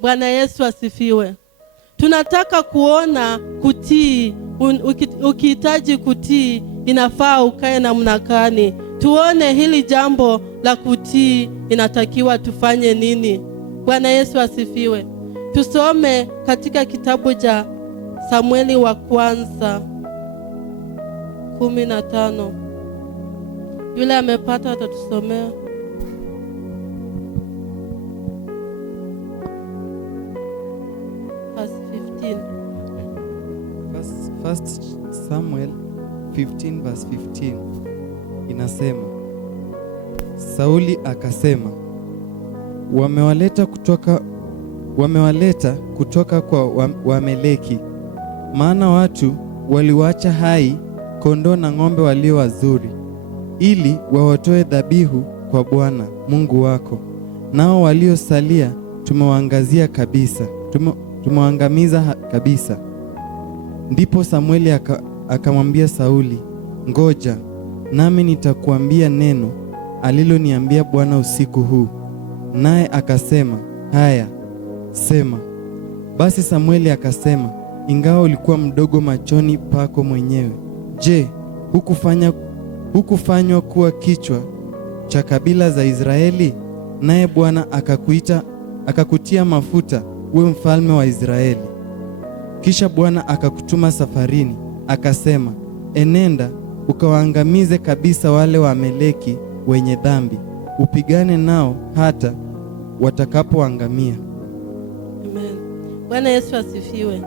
Bwana Yesu asifiwe. Tunataka kuona kutii. Ukihitaji kutii, inafaa ukae namna gani? Tuone hili jambo la kutii inatakiwa tufanye nini? Bwana Yesu asifiwe. Tusome katika kitabu cha Samueli wa kwanza 15. Yule amepata atatusomea. Verse 15. First Samuel 15 verse 15 inasema, Sauli akasema, wamewaleta kutoka kwa Wameleki, maana watu waliwacha hai kondoo na ng'ombe walio wazuri, ili wawatoe dhabihu kwa Bwana Mungu wako. Nao waliosalia tumewaangamiza kabisa. Ndipo Samueli akamwambia Sauli, ngoja, nami nitakuambia neno aliloniambia Bwana usiku huu. Naye akasema, haya, sema. Basi Samueli akasema, ingawa ulikuwa mdogo machoni pako mwenyewe, je, hukufanywa kuwa kichwa cha kabila za Israeli? Naye Bwana akakutia mafuta uwe mfalme wa Israeli. Kisha Bwana akakutuma safarini, akasema, enenda ukawaangamize kabisa wale Waamaleki wenye dhambi, upigane nao hata watakapoangamia. Amen. Bwana Yesu asifiwe.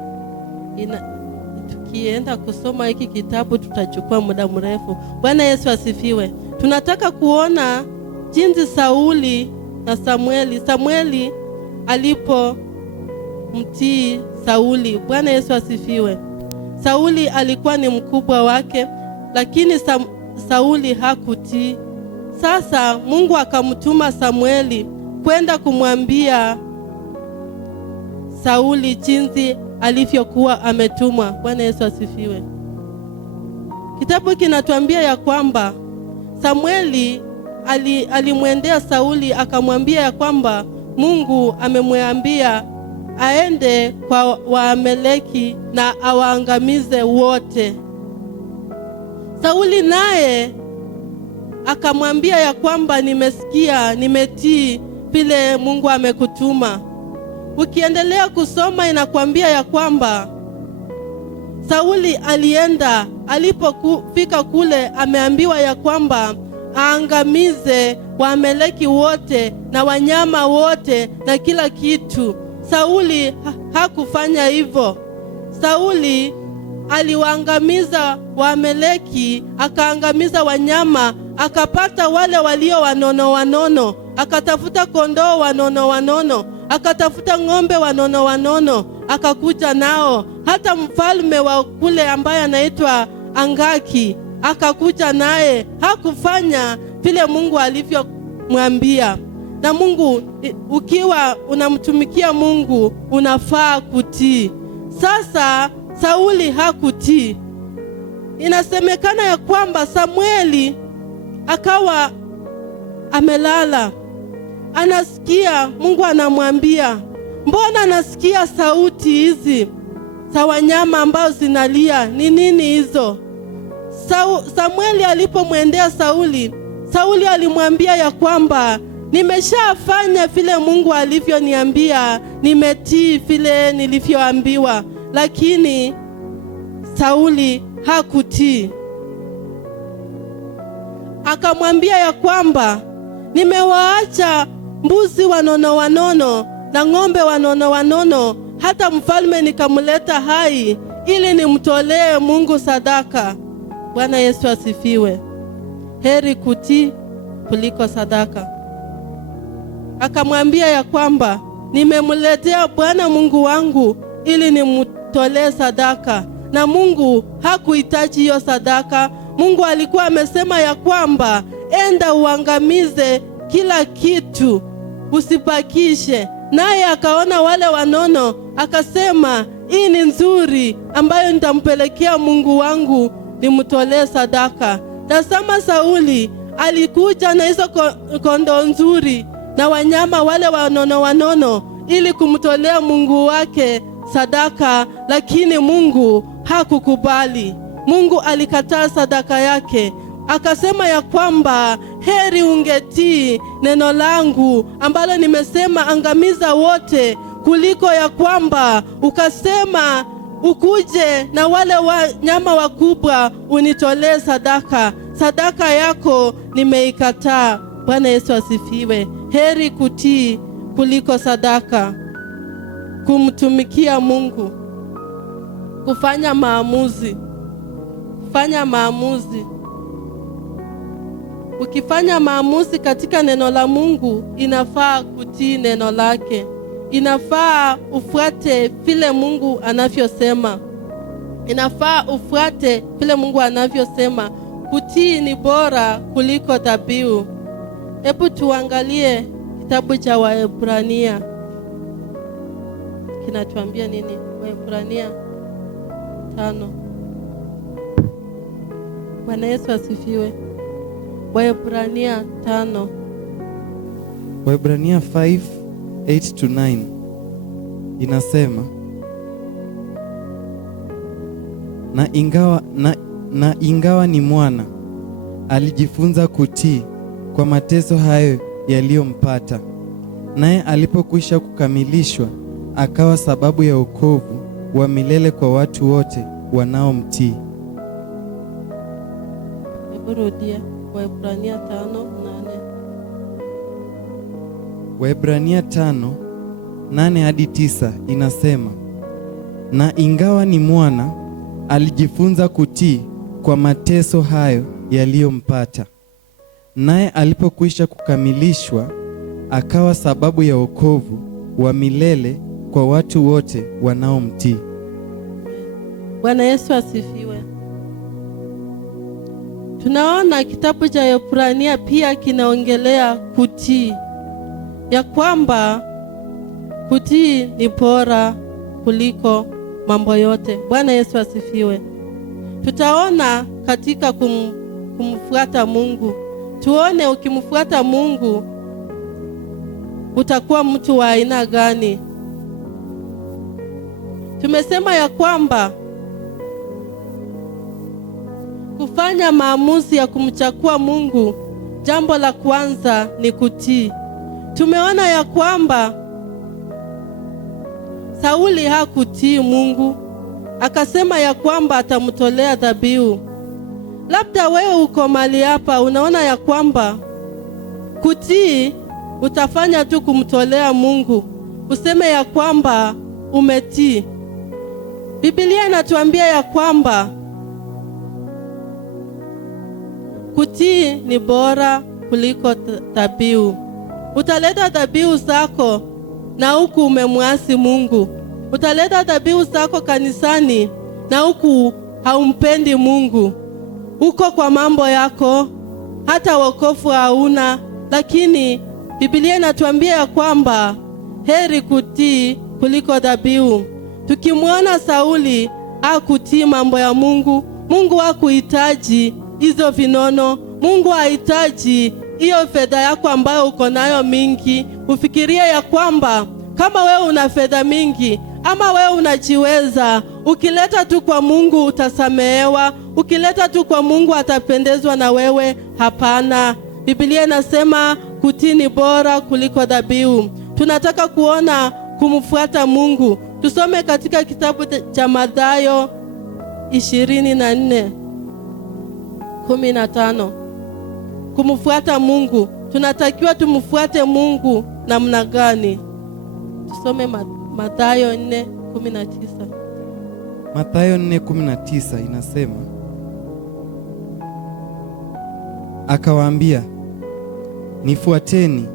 Tukienda kusoma hiki kitabu tutachukua muda mrefu. Bwana Yesu asifiwe. Tunataka kuona jinsi Sauli na Samueli alipomtii Sauli. Bwana Yesu asifiwe. Sauli alikuwa ni mkubwa wake, lakini Sauli hakutii. Sasa Mungu akamtuma Samueli kwenda kumwambia Sauli jinsi alivyokuwa ametumwa. Bwana Yesu asifiwe. Kitabu kinatuambia ya kwamba Samueli alimwendea Sauli akamwambia ya kwamba Mungu amemwambia aende kwa Waamaleki na awaangamize wote. Sauli naye akamwambia ya kwamba nimesikia, nimetii vile Mungu amekutuma. Ukiendelea kusoma inakwambia ya kwamba Sauli alienda, alipofika kule ameambiwa ya kwamba aangamize Waamaleki wote na wanyama wote na kila kitu. Sauli hakufanya hivyo. Sauli aliwaangamiza Waamaleki, akaangamiza wanyama, akapata wale walio wanono, akatafuta kondoo wanono, akatafuta ng'ombe wanono, akakuja nao. Hata mfalme wa kule ambaye anaitwa Angaki akakuja naye. Hakufanya vile Mungu alivyomwambia. Na Mungu, ukiwa unamtumikia Mungu, unafaa kutii. Sasa Sauli hakutii. Inasemekana ya kwamba Samueli akawa amelala, anasikia Mungu anamwambia, mbona nasikia sauti hizi za wanyama ambao zinalia? Ni nini hizo? Samueli alipomwendea Sauli alimwambia ya kwamba nimeshafanya vile Mungu alivyoniambia, nimetii vile nilivyoambiwa. Lakini Sauli hakutii. Akamwambia ya kwamba nimewaacha mbuzi wanono na ng'ombe wanono, hata mfalme nikamleta hai ili nimtolee Mungu sadaka. Bwana Yesu asifiwe. Heri kutii kuliko sadaka. Akamwambia ya kwamba nimemletea Bwana Mungu wangu ili nimtolee sadaka, na Mungu hakuhitaji hiyo sadaka. Mungu alikuwa amesema ya kwamba enda uangamize kila kitu, usipakishe. Naye akaona wale wanono, akasema hii ni nzuri ambayo nitampelekea Mungu wangu nimtolee sadaka. Tazama, Sauli alikuja na hizo kondoo nzuri na wanyama wale wanono ili kumtolea Mungu wake sadaka, lakini Mungu hakukubali. Mungu alikataa sadaka yake, akasema ya kwamba heri ungetii neno langu ambalo nimesema angamiza wote, kuliko ya kwamba ukasema ukuje na wale wanyama wakubwa unitolee sadaka. Sadaka yako nimeikataa. Bwana Yesu asifiwe. Heri kutii kuliko sadaka, kumtumikia Mungu, kufanya maamuzi. Fanya maamuzi. Ukifanya maamuzi katika neno la Mungu, inafaa kutii neno lake. Inafaa ufuate vile Mungu anavyosema. Inafaa ufuate vile Mungu anavyosema. Kutii ni bora kuliko dhabihu. Hebu tuangalie kitabu cha Waebrania. Kinatuambia nini? Waebrania 5. Bwana Yesu asifiwe. Waebrania 5. Waebrania 5:8-9 inasema, na ingawa ni mwana, alijifunza kutii kwa mateso hayo yaliyompata, naye alipokwisha kukamilishwa, akawa sababu ya wokovu wa milele kwa watu wote wanaomtii. Rudia. Waebrania 5:8. Waebrania 5:8-9 inasema, na ingawa ni mwana, alijifunza kutii kwa mateso hayo yaliyompata, naye alipokwisha kukamilishwa, akawa sababu ya wokovu wa milele kwa watu wote wanaomtii. Bwana Yesu asifiwe. Tunaona kitabu cha Waebrania pia kinaongelea kutii, ya kwamba kutii ni bora kuliko mambo yote. Bwana Yesu asifiwe. Tutaona katika kumfuata Mungu. Tuone ukimfuata Mungu utakuwa mtu wa aina gani. Tumesema ya kwamba kufanya maamuzi ya kumchagua Mungu, jambo la kwanza ni kutii. Tumeona ya kwamba Sauli hakutii Mungu, akasema ya kwamba atamtolea dhabihu. Labda wewe uko mahali hapa unaona ya kwamba kutii utafanya tu kumtolea Mungu, useme ya kwamba umetii. Biblia inatuambia ya kwamba kutii ni bora kuliko dhabihu. Utaleta dhabihu zako na huku umemwasi Mungu. Utaleta dhabihu zako kanisani na huku haumpendi Mungu. Uko kwa mambo yako, hata wokovu hauna. Lakini Biblia inatuambia ya kwamba heri kutii kuliko dhabihu. Tukimwona Sauli hakutii mambo ya Mungu, Mungu hakuhitaji hizo vinono. Mungu hahitaji hiyo fedha yako ambayo uko nayo mingi. Ufikirie ya kwamba kama wewe una fedha mingi ama wewe unajiweza, ukileta tu kwa Mungu utasamehewa. Ukileta tu kwa Mungu atapendezwa na wewe. Hapana. Biblia inasema kutii ni bora kuliko dhabihu. Tunataka kuona kumfuata Mungu. Tusome katika kitabu cha Mathayo 24:15. Kumfuata Mungu. Tunatakiwa tumfuate Mungu namna gani? Tusome Mathayo 4:19. Mathayo 4:19 inasema, akawaambia, nifuateni,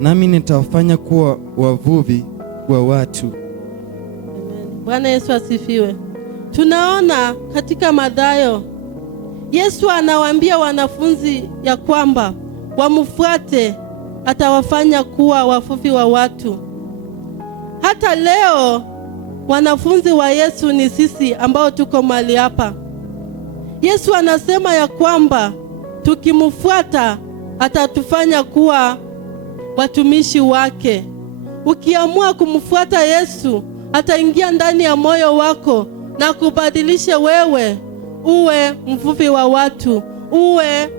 nami nitawafanya kuwa wavuvi wa watu. Amen. Bwana Yesu asifiwe. Tunaona katika Mathayo, Yesu anawaambia wanafunzi ya kwamba wamfuate, atawafanya kuwa wavuvi wa watu. Hata leo wanafunzi wa Yesu ni sisi ambao tuko mahali hapa. Yesu anasema ya kwamba tukimfuata atatufanya kuwa watumishi wake. Ukiamua kumfuata Yesu, ataingia ndani ya moyo wako na kubadilishe wewe uwe mvuvi wa watu, uwe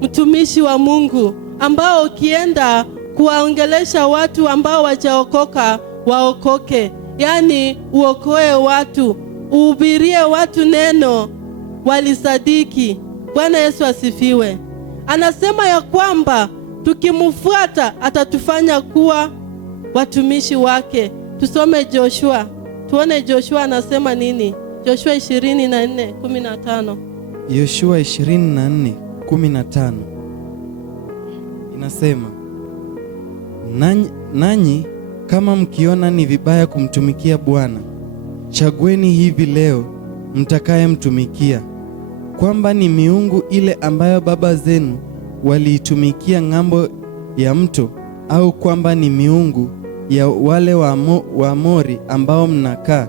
mtumishi wa Mungu ambao ukienda kuwaongelesha watu ambao wajaokoka waokoke. Yani uokoe watu, uhubirie watu neno walisadiki. Bwana Yesu asifiwe. Anasema ya kwamba tukimfuata atatufanya kuwa watumishi wake. Tusome Joshua, tuone Joshua anasema nini. Joshua 24:15. Yoshua 24:15 inasema, nanyi kama mkiona ni vibaya kumtumikia Bwana, chagueni hivi leo mtakaye mtumikia, kwamba ni miungu ile ambayo baba zenu waliitumikia ng'ambo ya mto, au kwamba ni miungu ya wale Waamori ambao mnakaa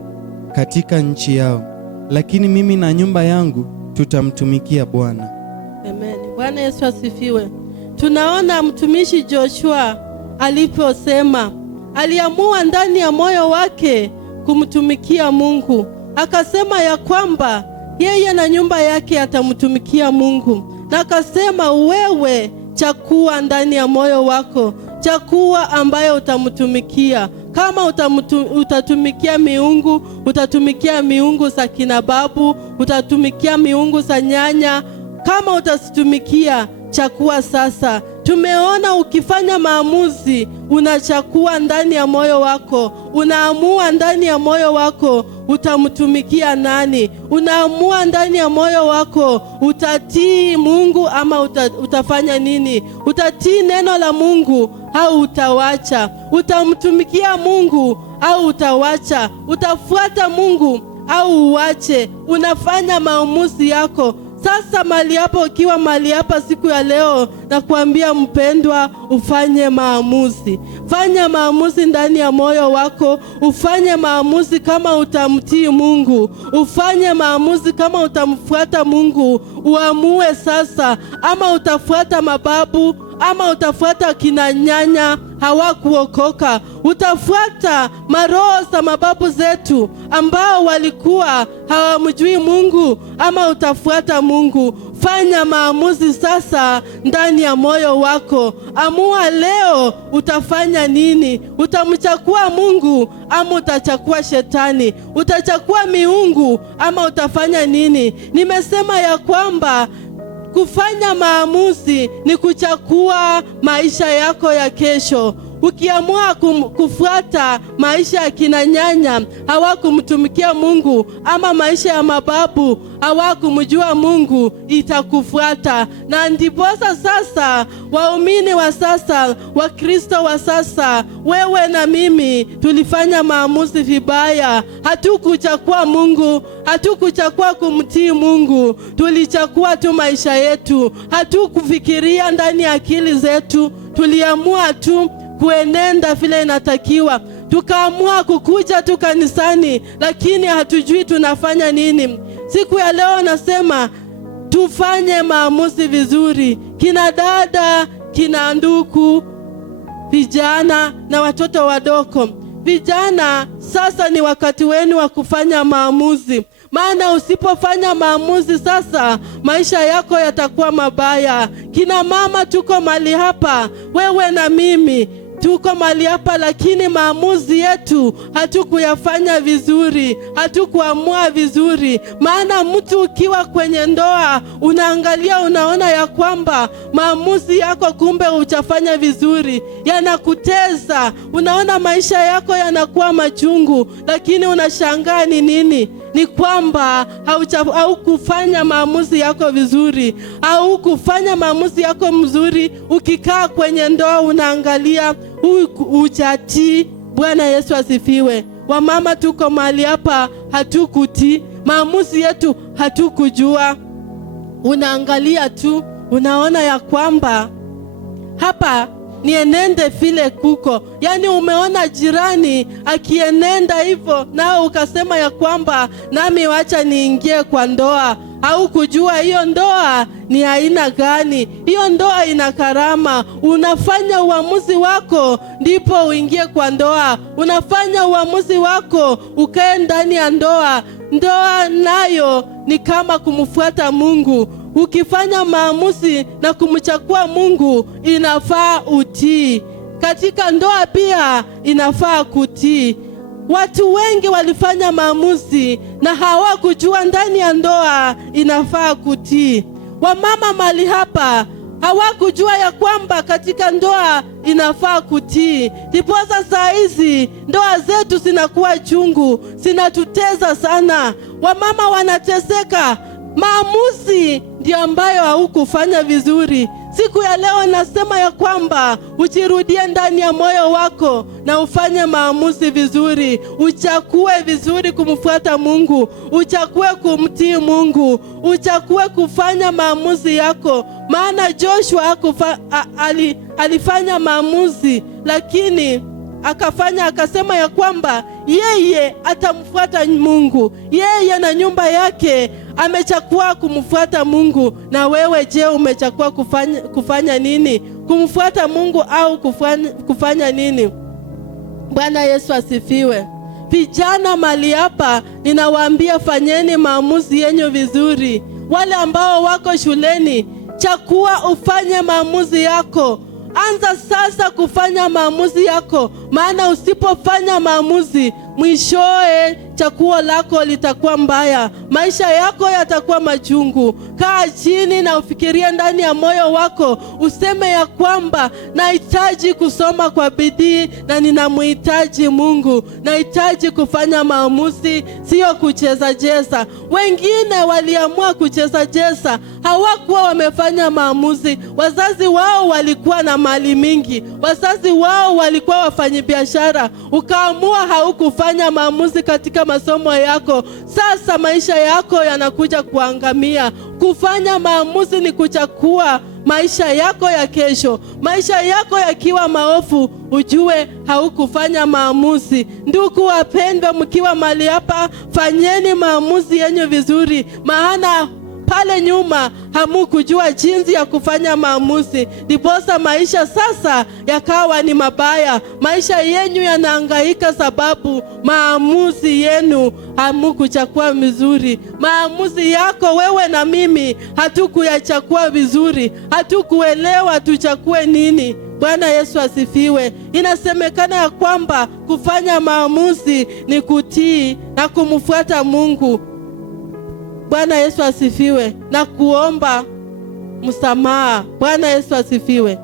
katika nchi yao. Lakini mimi na nyumba yangu tutamtumikia Bwana. Amen. Bwana Yesu asifiwe. Tunaona mtumishi Joshua aliposema, aliamua ndani ya moyo wake kumtumikia Mungu. Akasema ya kwamba yeye na nyumba yake atamtumikia Mungu. Na akasema wewe chakua ndani ya moyo wako, chakua ambayo utamtumikia. Kama utatumikia miungu, utatumikia miungu za kina babu, utatumikia miungu za nyanya. Kama utasitumikia, chakua sasa. Tumeona ukifanya maamuzi, unachakua ndani ya moyo wako. Unaamua ndani ya moyo wako utamtumikia nani. Unaamua ndani ya moyo wako utatii Mungu ama utafanya nini. Utatii neno la Mungu au utawacha. Utamtumikia Mungu au utawacha. Utafuata Mungu au uache. Unafanya maamuzi yako. Sasa mali hapo, ukiwa mali hapa siku ya leo, na kuambia mpendwa, ufanye maamuzi. Fanya maamuzi ndani ya moyo wako. Ufanye maamuzi kama utamtii Mungu. Ufanye maamuzi kama utamfuata Mungu. Uamue sasa, ama utafuata mababu ama utafuata kina nyanya hawakuokoka. Utafuata maroho za mababu zetu ambao walikuwa hawamjui Mungu, ama utafuata Mungu. Fanya maamuzi sasa ndani ya moyo wako. Amua leo utafanya nini. Utamchagua Mungu ama utachagua shetani. Utachagua miungu ama utafanya nini. Nimesema ya kwamba kufanya maamuzi ni kuchagua maisha yako ya kesho. Ukiamua kufuata maisha ya kina nyanya hawakumtumikia Mungu, ama maisha ya mababu hawakumjua Mungu, itakufuata. Na ndiposa sasa waumini wa sasa, Wakristo wa sasa, wewe na mimi tulifanya maamuzi vibaya. Hatukuchagua Mungu, hatukuchagua kumtii Mungu. Tulichagua tu maisha yetu. Hatukufikiria ndani ya akili zetu. Tuliamua tu kuenenda vile inatakiwa. Tukaamua kukuja tu kanisani, lakini hatujui tunafanya nini. Siku ya leo nasema tufanye maamuzi vizuri. Kina dada, kina ndugu, vijana na watoto wadogo. Vijana, sasa ni wakati wenu wa kufanya maamuzi. Maana usipofanya maamuzi sasa, maisha yako yatakuwa mabaya. Kina mama, tuko mali hapa, wewe na mimi tuko mali hapa, lakini maamuzi yetu hatukuyafanya vizuri, hatukuamua vizuri. Maana mtu ukiwa kwenye ndoa, unaangalia, unaona ya kwamba maamuzi yako kumbe hujafanya vizuri, yanakutesa. Unaona maisha yako yanakuwa machungu, lakini unashangaa ni nini? Ni kwamba haukufanya maamuzi yako vizuri, haukufanya maamuzi yako mzuri. Ukikaa kwenye ndoa unaangalia uchatii. Bwana Yesu asifiwe. Wamama, tuko mahali hapa, hatukutii maamuzi yetu, hatukujua. Unaangalia tu, unaona ya kwamba hapa nienende vile kuko. Yani umeona jirani akienenda hivyo, nao ukasema ya kwamba nami wacha niingie kwa ndoa. Au kujua hiyo ndoa ni aina gani? Hiyo ndoa ina karama. Unafanya uamuzi wako ndipo uingie kwa ndoa. Unafanya uamuzi wako ukae ndani ya ndoa. Ndoa nayo ni kama kumfuata Mungu. Ukifanya maamuzi na kumchagua Mungu, inafaa utii. Katika ndoa pia inafaa kutii. Watu wengi walifanya maamuzi na hawakujua ndani ya ndoa inafaa kutii. Wamama mali hapa hawakujua ya kwamba katika ndoa inafaa kutii. Ndiposa saa hizi ndoa zetu zinakuwa chungu, zinatuteza sana. Wamama wanateseka. Maamuzi ndio ambayo haukufanya vizuri. Siku ya leo nasema ya kwamba ujirudie ndani ya moyo wako na ufanye maamuzi vizuri. Uchague vizuri kumfuata Mungu, uchague kumtii Mungu, uchague kufanya maamuzi yako. Maana Joshua alifanya maamuzi, lakini akasema ya kwamba yeye atamfuata Mungu. Yeye na nyumba yake amechagua kumfuata Mungu. Na wewe je, umechagua kufanya nini? Kumfuata Mungu au kufanya nini? Bwana Yesu asifiwe. Vijana mali hapa ninawaambia, fanyeni maamuzi yenu vizuri. Wale ambao wako shuleni, chagua ufanye maamuzi yako. Anza sasa kufanya maamuzi yako, maana usipofanya maamuzi, mwishoe chaguo lako litakuwa mbaya, maisha yako yatakuwa machungu. Kaa chini na ufikirie ndani ya moyo wako, useme ya kwamba nahitaji kusoma kwa bidii na ninamhitaji Mungu. Nahitaji kufanya maamuzi, sio kucheza cheza. Wengine waliamua kucheza cheza, hawakuwa wamefanya maamuzi. Wazazi wao walikuwa na mali mingi, wazazi wao walikuwa wafanyabiashara, ukaamua haukufanya maamuzi katika masomo yako. Sasa maisha yako yanakuja kuangamia. Kufanya maamuzi ni kuchagua maisha yako ya kesho. Maisha yako yakiwa maovu, ujue haukufanya maamuzi. Ndugu wapendwa, mkiwa mali hapa, fanyeni maamuzi yenu vizuri, maana pale nyuma hamukujua jinsi ya kufanya maamuzi. Ndiposa maisha sasa yakawa ni mabaya. Maisha yenu yanahangaika sababu maamuzi yenu hamukuchagua vizuri. Maamuzi yako wewe na mimi hatukuyachagua vizuri. Hatukuelewa tuchague nini. Bwana Yesu asifiwe. Inasemekana ya kwamba kufanya maamuzi ni kutii na kumfuata Mungu. Bwana Yesu asifiwe. Na kuomba msamaha. Bwana Yesu asifiwe.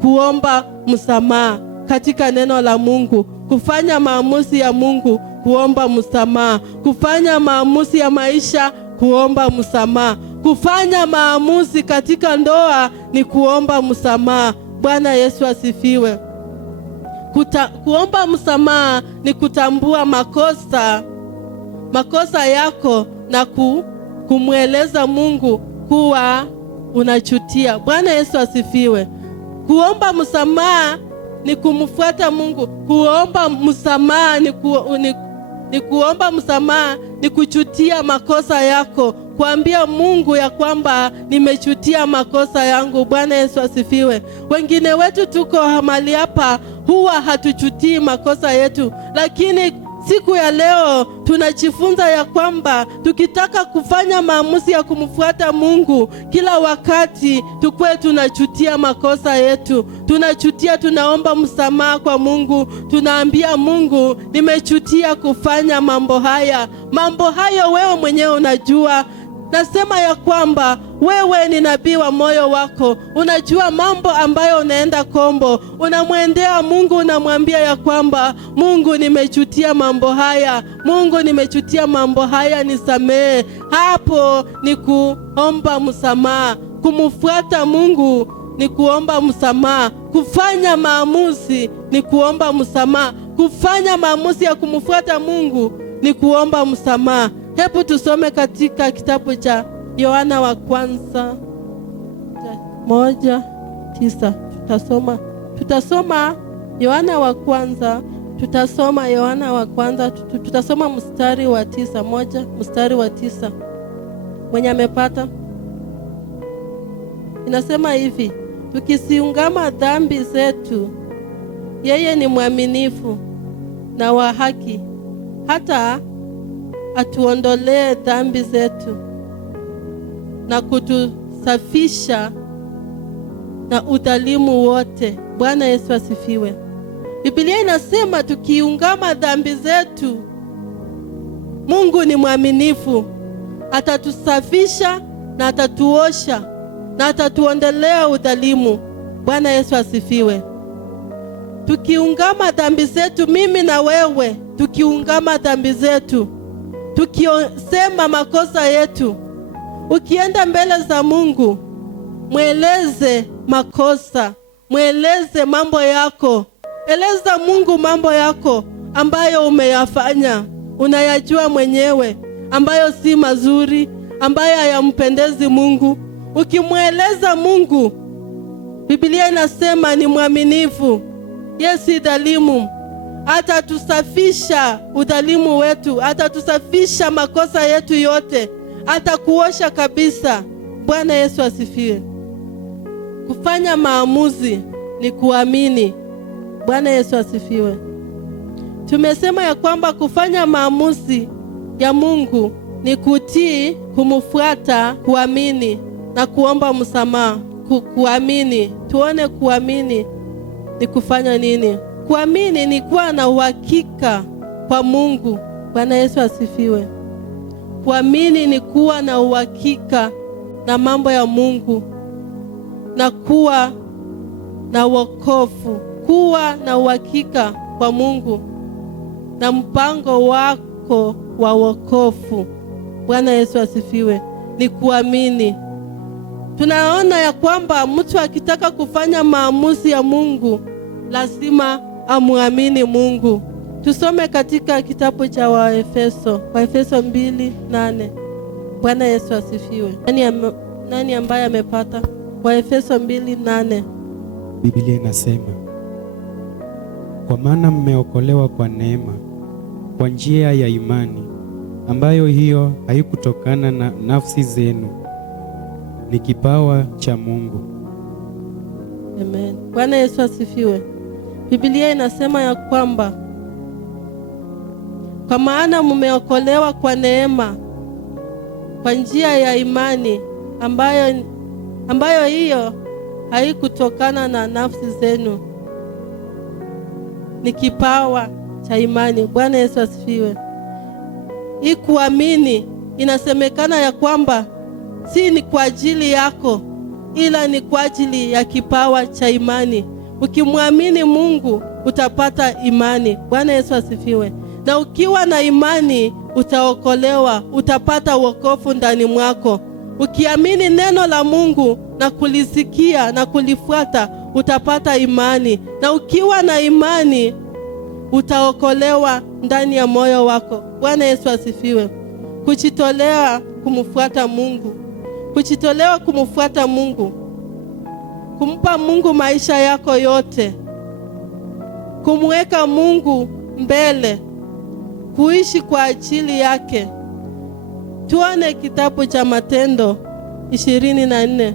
Kuomba msamaha katika neno la Mungu. Kufanya maamuzi ya Mungu, kuomba msamaha. Kufanya maamuzi ya maisha, kuomba msamaha. Kufanya maamuzi katika ndoa ni kuomba msamaha. Bwana Yesu asifiwe. Kuomba msamaha ni kutambua makosa yako na kumweleza Mungu kuwa unachutia. Bwana Yesu asifiwe. Kuomba msamaha ni kumfuata Mungu. Kuomba msamaha ni kuomba msamaha ni kuchutia makosa yako, kuambia Mungu ya kwamba nimechutia makosa yangu. Bwana Yesu asifiwe. Wengine wetu tuko mahali hapa huwa hatuchutii makosa yetu, lakini siku ya leo tunajifunza ya kwamba tukitaka kufanya maamuzi ya kumfuata Mungu, kila wakati tukue tunachutia makosa yetu. Tunachutia, tunaomba msamaha kwa Mungu. Tunaambia Mungu, nimechutia kufanya mambo haya. Mambo hayo wewe mwenyewe unajua. Nasema ya kwamba wewe ni nabii wa moyo wako. Unajua mambo ambayo unaenda kombo. Unamwendea Mungu, unamwambia ya kwamba Mungu, nimechutia mambo haya. Mungu, nimechutia mambo haya, nisamehe. Hapo ni kuomba msamaha. Kumfuata Mungu ni kuomba msamaha. Kufanya maamuzi ni kuomba msamaha. Kufanya maamuzi ya kumfuata Mungu ni kuomba msamaha. Hebu tusome katika kitabu cha Yohana wa kwanza 1:9. Tutasoma Tutasoma Yohana wa kwanza, tutasoma Yohana wa kwanza, tutasoma mstari wa 9, mstari wa 9. Mwenye amepata? Inasema hivi: tukisiungama dhambi zetu, yeye ni mwaminifu na wa haki, hata atuondolee dhambi zetu na kutusafisha na udhalimu wote. Bwana Yesu asifiwe. Biblia inasema tukiungama dhambi zetu, Mungu ni mwaminifu, atatusafisha na atatuosha na atatuondolea udhalimu. Bwana Yesu asifiwe. Tukiungama dhambi zetu, mimi na wewe, tukiungama dhambi zetu, tukisema makosa yetu, ukienda mbele za Mungu, mweleze makosa, mweleze mambo yako, eleza Mungu mambo yako ambayo umeyafanya, unayajua mwenyewe, ambayo si mazuri, ambayo hayampendezi Mungu. Ukimweleza Mungu, Biblia inasema ni mwaminifu, si dhalimu, atatusafisha udhalimu wetu, atatusafisha makosa yetu yote, atakuosha kabisa. Bwana Yesu asifiwe. Kufanya maamuzi ni kuamini. Bwana Yesu asifiwe. Tumesema ya kwamba kufanya maamuzi ya Mungu ni kutii, kumfuata, kuamini na kuomba msamaha. Kuamini, tuone kuamini ni kufanya nini? Kuamini ni kuwa na uhakika kwa Mungu. Bwana Yesu asifiwe. Kuamini ni kuwa na uhakika na mambo ya Mungu na kuwa na wokovu, kuwa na uhakika kwa Mungu na mpango wako wa wokovu. Bwana Yesu asifiwe. Ni kuamini. Tunaona ya kwamba mtu akitaka kufanya maamuzi ya Mungu lazima amuamini Mungu. Tusome katika kitabu cha Waefeso 2:8. Bwana Yesu asifiwe. Nani ambaye amepata? Waefeso 2:8. Biblia inasema, kwa maana mmeokolewa kwa neema, kwa njia ya imani, ambayo hiyo haikutokana na nafsi zenu, ni kipawa cha Mungu. Amen. Bwana Yesu asifiwe. Biblia inasema ya kwamba kwa maana mmeokolewa kwa neema, kwa njia ya imani, ambayo hiyo haikutokana na nafsi zenu, ni kipawa cha imani. Bwana Yesu asifiwe. Hii kuamini inasemekana ya kwamba si ni kwa ajili yako, ila ni kwa ajili ya kipawa cha imani. Ukimwamini Mungu utapata imani. Bwana Yesu asifiwe. Na ukiwa na imani utaokolewa, utapata wokovu ndani mwako. Ukiamini neno la Mungu na kulisikia na kulifuata, utapata imani. Na ukiwa na imani utaokolewa ndani ya moyo wako. Bwana Yesu asifiwe. Kujitolea kumfuata Mungu. Kujitolea kumfuata Mungu, kumpa Mungu maisha yako yote, kumweka Mungu mbele, kuishi kwa ajili yake. Tuone kitabu cha Matendo 24.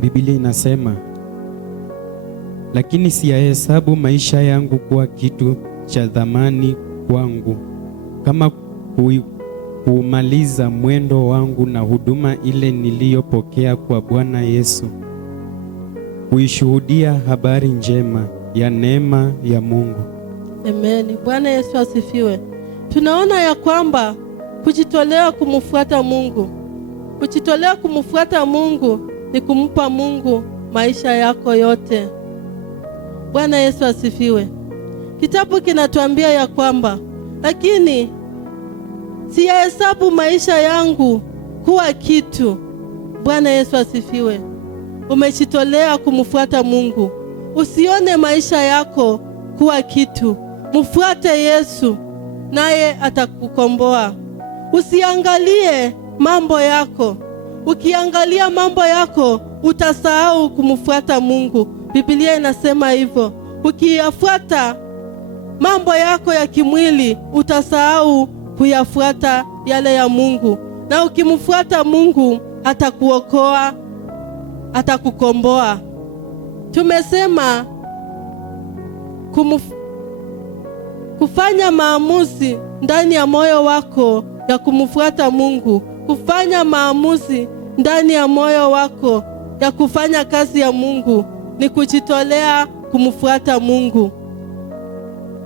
Biblia inasema, lakini siyahesabu maisha yangu kuwa kitu cha thamani kwangu, kama kuumaliza mwendo wangu na huduma ile niliyopokea kwa Bwana Yesu, kuishuhudia habari njema ya neema ya Mungu. Amen. Bwana Yesu asifiwe. Tunaona ya kwamba kujitolea kumfuata Mungu, kujitolea kumfuata Mungu ni kumpa Mungu maisha yako yote. Bwana Yesu asifiwe. Kitabu kinatuambia ya kwamba, lakini siyahesabu maisha yangu kuwa kitu. Bwana Yesu asifiwe. Umejitolea kumfuata Mungu. Usione maisha yako kuwa kitu. Mfuate Yesu naye atakukomboa. Usiangalie mambo yako. Ukiangalia mambo yako utasahau kumfuata Mungu. Biblia inasema hivyo. Ukiyafuata mambo yako ya kimwili utasahau kuyafuata yale ya Mungu. Na ukimfuata Mungu atakuokoa, atakukomboa. Tumesema kufanya maamuzi ndani ya moyo wako ya kumfuata Mungu. Kufanya maamuzi ndani ya moyo wako ya kufanya kazi ya Mungu ni kujitolea kumfuata Mungu.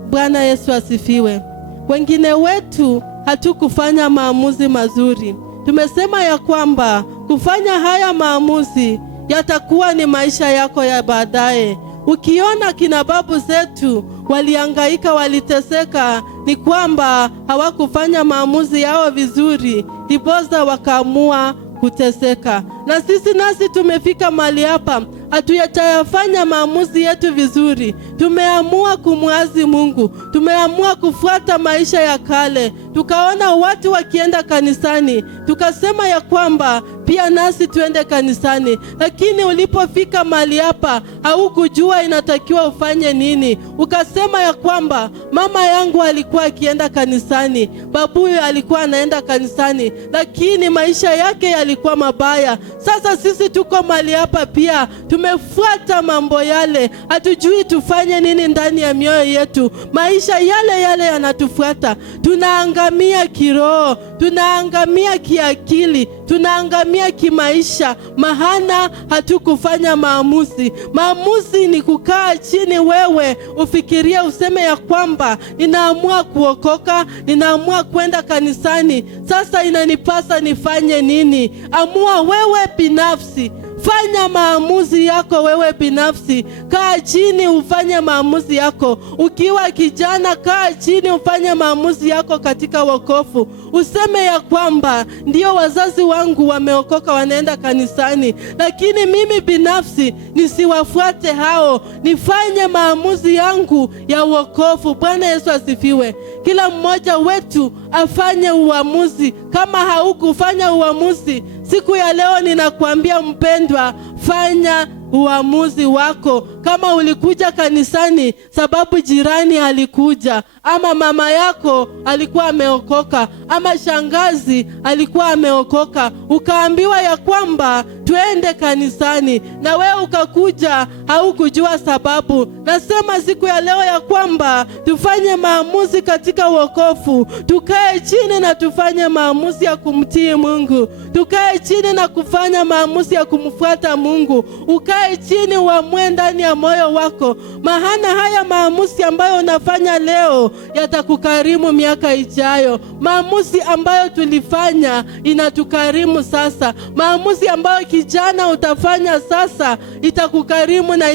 Bwana Yesu asifiwe. Wengine wetu hatukufanya maamuzi mazuri. Tumesema ya kwamba kufanya haya maamuzi yatakuwa ni maisha yako ya baadaye. Ukiona kina babu zetu walihangaika, waliteseka, ni kwamba hawakufanya maamuzi yao vizuri, ndiposa wakaamua kuteseka. Na sisi nasi tumefika mahali hapa, hatuyafanya maamuzi yetu vizuri. Tumeamua kumwazi Mungu, tumeamua kufuata maisha ya kale. Tukaona watu wakienda kanisani, tukasema ya kwamba pia nasi tuende kanisani. Lakini ulipofika mahali hapa, haukujua inatakiwa ufanye nini. Ukasema ya kwamba mama yangu alikuwa akienda kanisani, babuyu alikuwa anaenda kanisani, lakini maisha yake yalikuwa mabaya. Sasa sisi tuko mahali hapa pia, tumefuata mambo yale, hatujui tufanye nini ndani ya mioyo yetu. Maisha yale yale yanatufuata. Tunaangamia kiroho, tunaangamia kiakili, tunaangamia kimaisha, maana hatukufanya maamuzi. Maamuzi ni kukaa chini wewe ufikirie, useme ya kwamba ninaamua kuokoka, ninaamua kwenda kanisani. Sasa inanipasa nifanye nini? Amua wewe binafsi. Fanya maamuzi yako wewe binafsi. Kaa chini ufanye maamuzi yako. Ukiwa kijana, kaa chini ufanye maamuzi yako katika wokovu. Useme ya kwamba ndio wazazi wangu wameokoka, wanaenda kanisani, lakini mimi binafsi nisiwafuate hao, nifanye maamuzi yangu ya wokovu. Bwana Yesu asifiwe. Kila mmoja wetu afanye uamuzi. Kama haukufanya uamuzi, siku ya leo ninakuambia mpendwa, fanya uamuzi wako. Kama ulikuja kanisani sababu jirani alikuja, ama mama yako alikuwa ameokoka, ama shangazi alikuwa ameokoka, ukaambiwa ya kwamba tuende kanisani, na wewe ukakuja, haukujua sababu. Nasema siku ya leo ya kwamba tufanye maamuzi katika wokovu. Tukae chini na tufanye maamuzi ya kumtii Mungu. Tukae chini na kufanya maamuzi ya kumfuata Mungu. Ukae chini uamue ndani ya moyo wako, maana haya maamuzi ambayo unafanya leo yatakukarimu miaka ijayo. Maamuzi ambayo tulifanya inatukarimu sasa. Maamuzi ambayo kijana utafanya sasa itakukarimu na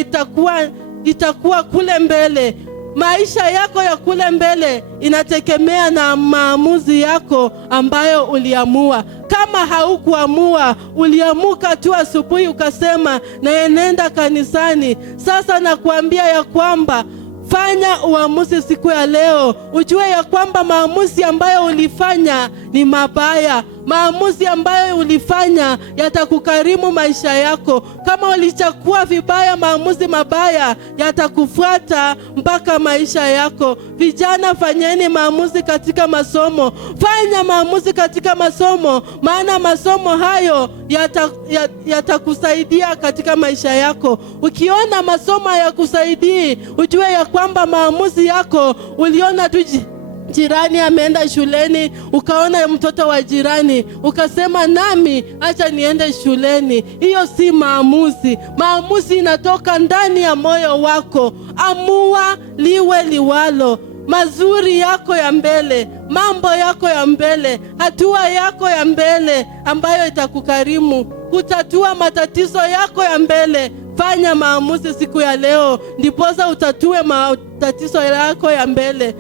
itakuwa kule mbele. Maisha yako ya kule mbele inategemea na maamuzi yako ambayo uliamua. Kama haukuamua, uliamuka tu asubuhi ukasema naenda kanisani, sasa nakuambia ya kwamba fanya uamuzi siku ya leo. Ujue ya kwamba maamuzi ambayo ulifanya ni mabaya. Maamuzi ambayo ulifanya yatakukarimu maisha yako. Kama ulichagua vibaya, maamuzi mabaya yatakufuata mpaka maisha yako. Vijana, fanyeni maamuzi katika masomo. Fanya maamuzi katika masomo, maana masomo hayo yatakusaidia katika maisha yako. Ukiona masomo hayakusaidii, ujue ya kwamba maamuzi yako, uliona tu jirani ameenda shuleni, ukaona mtoto wa jirani, ukasema nami acha niende shuleni. Hiyo si maamuzi. Maamuzi inatoka ndani ya moyo wako. Amua liwe liwalo. Mazuri yako ya mbele, mambo yako ya mbele, hatua yako ya mbele ambayo itakukarimu, kutatua matatizo yako ya mbele. Fanya maamuzi siku ya leo, ndiposa utatue matatizo yako ya mbele.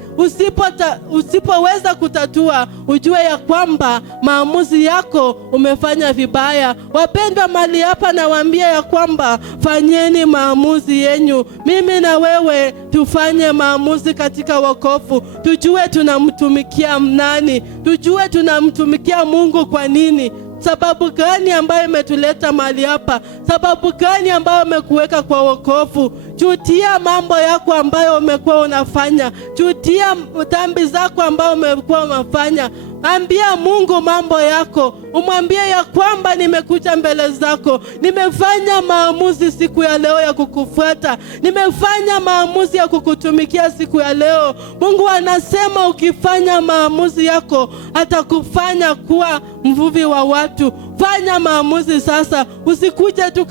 Usipoweza kutatua, ujue ya kwamba maamuzi yako umefanya vibaya. Wapendwa, mali hapa nawaambia ya kwamba fanyeni maamuzi yenyu. Mimi na wewe tufanye maamuzi katika wokovu. Tujue tunamtumikia nani, tujue tunamtumikia Mungu kwa nini. Sababu gani ambayo imetuleta mahali hapa? Sababu gani ambayo umekuweka kwa wokovu? Jutia mambo yako ambayo umekuwa unafanya. Jutia dhambi zako ambayo umekuwa unafanya. Ambia Mungu mambo yako. Umwambie ya kwamba nimekuja mbele zako. Nimefanya maamuzi siku ya leo ya kukufuata. Nimefanya maamuzi ya kukutumikia siku ya leo. Mungu anasema ukifanya maamuzi yako, atakufanya kuwa mvuvi wa watu. Fanya maamuzi sasa. Usikuje tu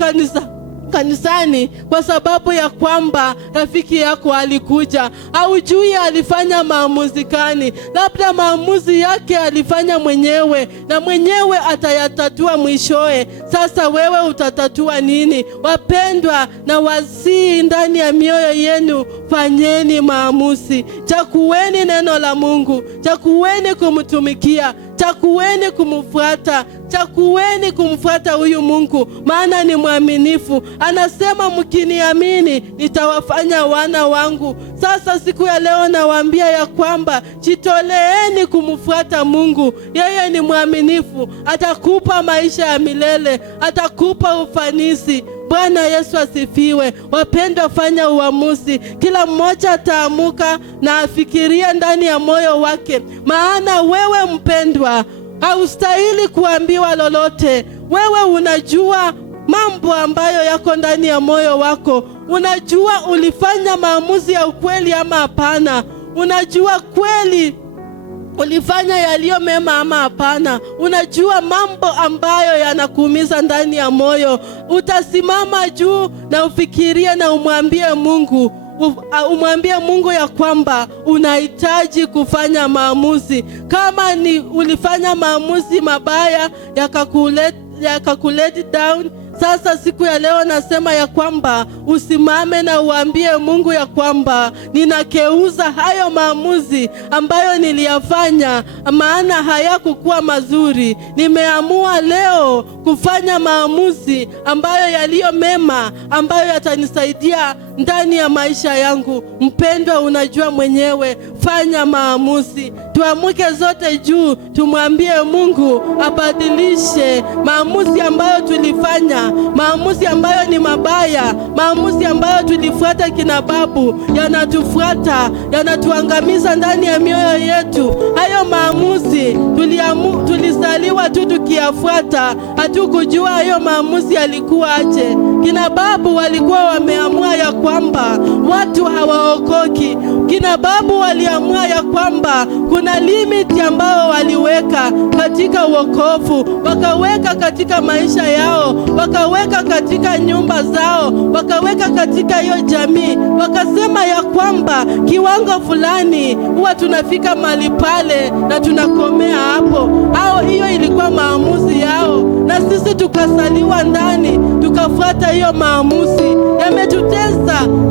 kanisani kwa sababu ya kwamba rafiki yako alikuja. Haujui alifanya maamuzi gani. Labda maamuzi yake alifanya mwenyewe, na mwenyewe atayatatua mwishoe. Sasa wewe utatatua nini? Wapendwa, na wasii ndani ya mioyo yenu, fanyeni maamuzi. Chakueni neno la Mungu, chakueni kumtumikia, chakueni kumfuata, chakueni kumfuata huyu Mungu, maana ni mwaminifu. Anasema mkiniamini nitawafanya wana wangu. Sasa siku ya leo nawaambia ya kwamba jitoleeni kumfuata Mungu. Yeye ni mwaminifu, atakupa maisha ya milele, atakupa ufanisi. Bwana Yesu asifiwe. Wapendwa, fanya uamuzi. Kila mmoja ataamuka na afikirie ndani ya moyo wake, maana wewe mpendwa haustahili kuambiwa lolote. Wewe unajua mambo ambayo yako ndani ya moyo wako. Unajua ulifanya maamuzi ya ukweli ama hapana. Unajua kweli ulifanya yaliyo mema ama hapana. Unajua mambo ambayo yanakuumiza ndani ya moyo. Utasimama juu na ufikirie na umwambie Mungu ya kwamba unahitaji kufanya maamuzi. Kama ni ulifanya maamuzi mabaya yakakuleti down, sasa siku ya leo nasema ya kwamba usimame na uambie Mungu ya kwamba ninakeuza hayo maamuzi ambayo niliyafanya, maana hayakukuwa mazuri. Nimeamua leo kufanya maamuzi ambayo yaliyo mema, ambayo yatanisaidia ndani ya maisha yangu. Mpendwa, unajua mwenyewe, fanya maamuzi. Tuamuke zote juu, tumwambie Mungu abadilishe maamuzi ambayo tulifanya, maamuzi ambayo ni mabaya, maamuzi ambayo tulifuata kina babu, yanatufuata, yanatuangamiza ndani ya mioyo yetu. Hayo maamuzi tulizaliwa tu tukiyafuata, hatukujua hayo maamuzi yalikuwa aje. Kina babu walikuwa wameamua ya kwamba watu hawaokoki. Kina babu waliamua ya kwamba kuna limiti ambao waliweka katika wokovu, wakaweka katika maisha yao, wakaweka katika nyumba zao, wakaweka katika hiyo jamii. Wakasema ya kwamba kiwango fulani huwa tunafika mahali pale na tunakomea hapo. Hiyo ilikuwa maamuzi yao, na sisi tukasaliwa ndani, tukafuata hiyo maamuzi.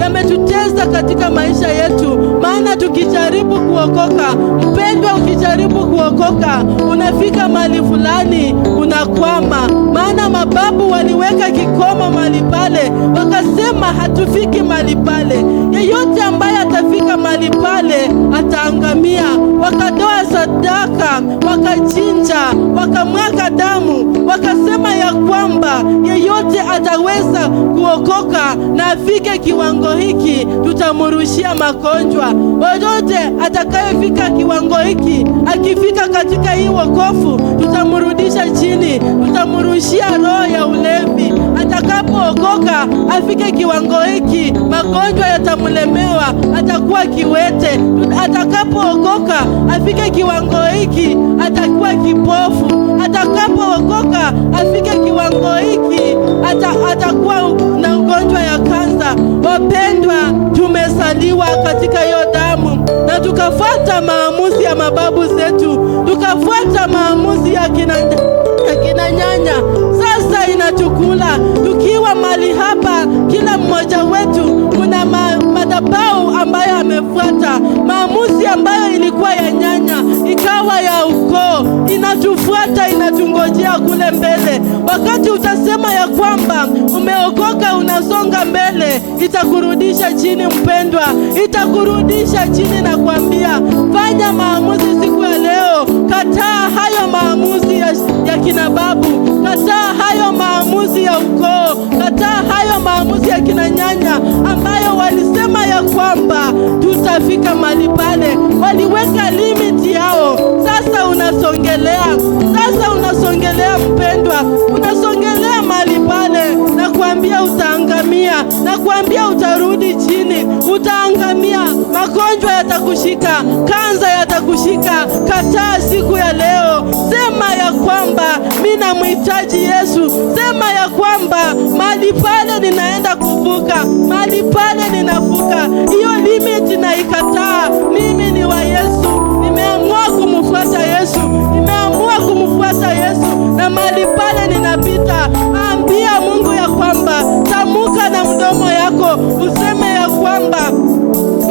Yametuteza katika maisha yetu. Maana tukijaribu kuokoka, mpendwa, ukijaribu kuokoka unafika mahali fulani unakwama. Maana mababu waliweka kikomo mahali pale, wakasema hatufiki mahali pale. Yeyote ambaye atafika mahali pale ataangamia. Wakatoa sadaka, wakachinja, wakamwaga damu, wakasema ya kwamba yeyote ataweza kuokoka na afike kiwango hiki, tutamrushia magonjwa. Wote atakayefika kiwango hiki, akifika katika hii wokovu, tutamrudisha chini, tutamrushia roho ya ulevi. Atakapookoka afike kiwango hiki, magonjwa yatamlemewa, atakuwa kiwete. Atakapookoka afike kiwango hiki, atakuwa kipofu. Atakapookoka afike kiwango hiki, atakuwa na ugonjwa ya kansa. Wapendwa, tumesaliwa katika hiyo damu na tukafuata maamuzi ya mababu zetu, tukafuata maamuzi ya kina nyanya. Sasa inatukula tukiwa mali hapa. inatufuata. Maamuzi ambayo ilikuwa ya nyanya ikawa ya ukoo, inatufuata, inatungojea kule mbele. Wakati utasema ya kwamba umeokoka, unasonga mbele, itakurudisha chini mpendwa, itakurudisha chini. Na kuambia fanya maamuzi siku ya leo. Kataa hayo maamuzi ya kina babu, kataa hayo maamuzi ya ukoo, kataa hayo maamuzi ya kina nyanya ambayo walisema ya kwamba tutafika mahali pale, waliweka limiti yao. Sasa unasongelea, sasa unasongelea mpendwa, unasongelea mahali pale. Na kuambia utaangamia, na kuambia utarudi chini, utaangamia. Magonjwa yatakushika, kanza yatakushika. Kataa siku ya leo, sema ya kwamba mimi namhitaji Yesu. Sema ya kwamba mahali pale ninaenda kuvuka, mahali pale ninavuka, hiyo limit na ikataa. Mimi ni wa Yesu, nimeamua kumfuata Yesu, nimeamua kumfuata Yesu, na mahali pale ninapita. Ambia Mungu ya kwamba, tamuka na mdomo yako useme ya kwamba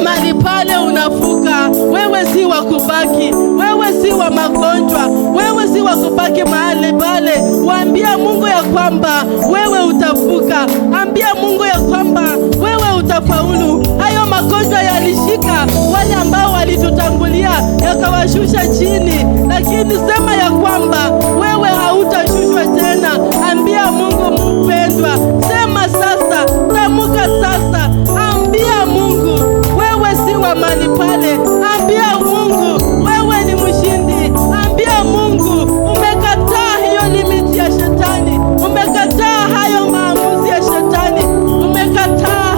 mahali pale unavuka. Wewe si wa kubaki, wewe si wa magonjwa, wewe si wa kubaki mahali pale. Waambia Mungu ya kwamba wewe utavuka. Ambia Mungu ya kwamba wewe utafaulu. Hayo magonjwa yalishika wale ambao walitutangulia, yakawashusha chini, lakini sema ya kwamba wewe hautashushwa tena. Ambia Mungu mpendwa, sema sasa, tamuka sasa. Ambia Mungu wewe si wa mahali pale. Ambia Mungu wewe ni mshindi. Ambia Mungu umekataa hiyo limiti ya shetani, umekataa hayo maamuzi ya shetani, umekataa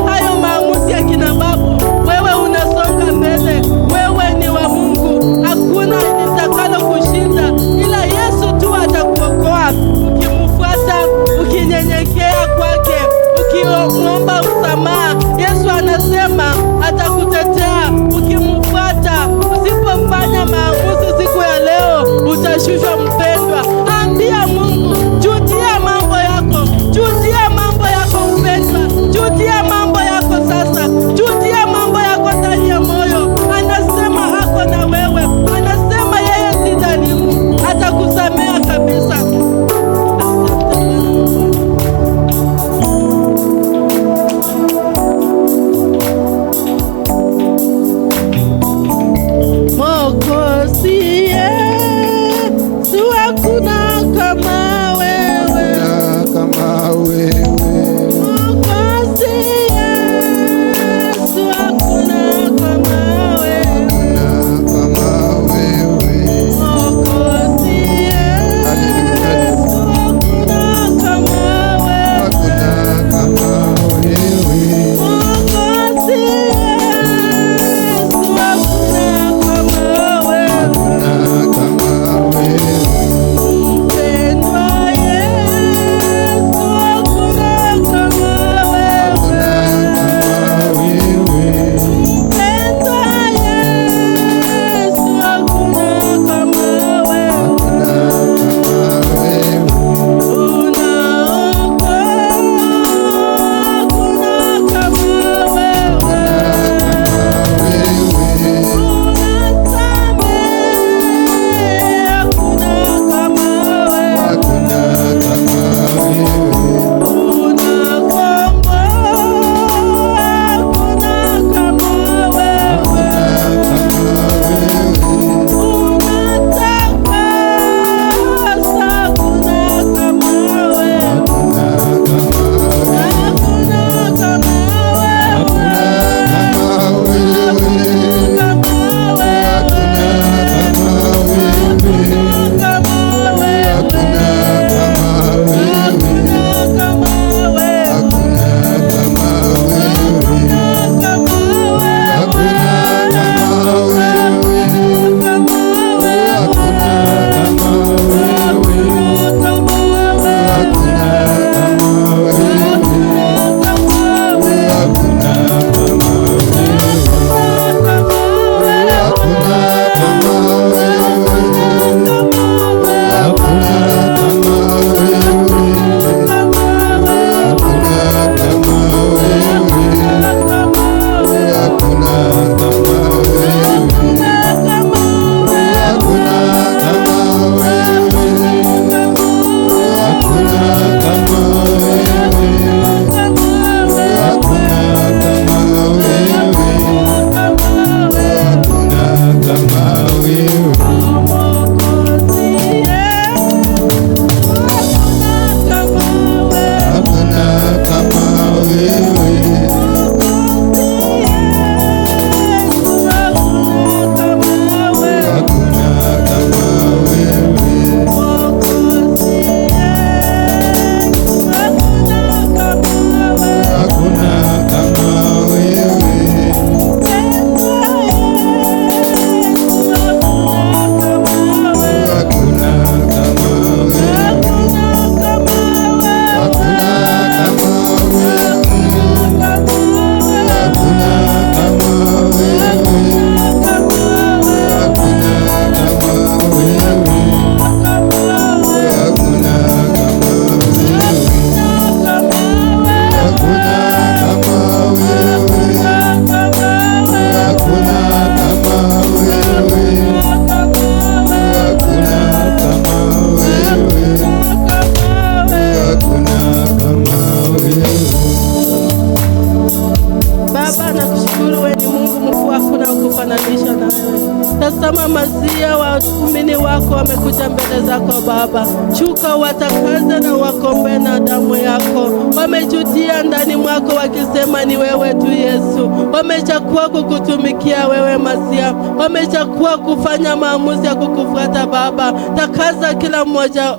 tunakushukuru, wewe ni Mungu mkuu, hakuna kufananisha na wewe. Tazama Masia, waumini wako wamekuja mbele zako Baba, shuka watakaze na wakombe na damu yako. Wamejutia ndani mwako wakisema ni wewe tu Yesu. Wamechagua kukutumikia wewe Masia, wamechagua kufanya maamuzi ya kukufuata Baba. Takaza kila mmoja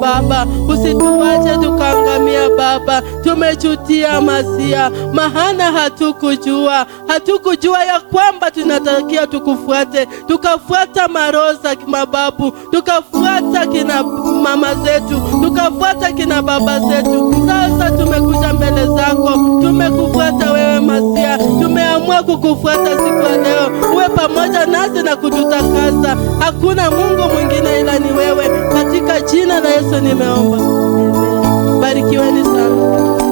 Baba, usituache tukaangamia Baba. Tumejutia Masia, mahana hatukujua ya kwamba tunatakia tukufuate, tukafuata maroza mababu, tukafuata kina mama zetu, tukafuata kina baba zetu. Sasa tumekuja mbele zako, tumekufuata wewe Masia, tumeamua kukufuata siku ya leo. Uwe pamoja nasi na kututakaza, hakuna Mungu mwingine ila ni wewe. Katika jina la Yesu nimeomba, amen. Barikiweni sana.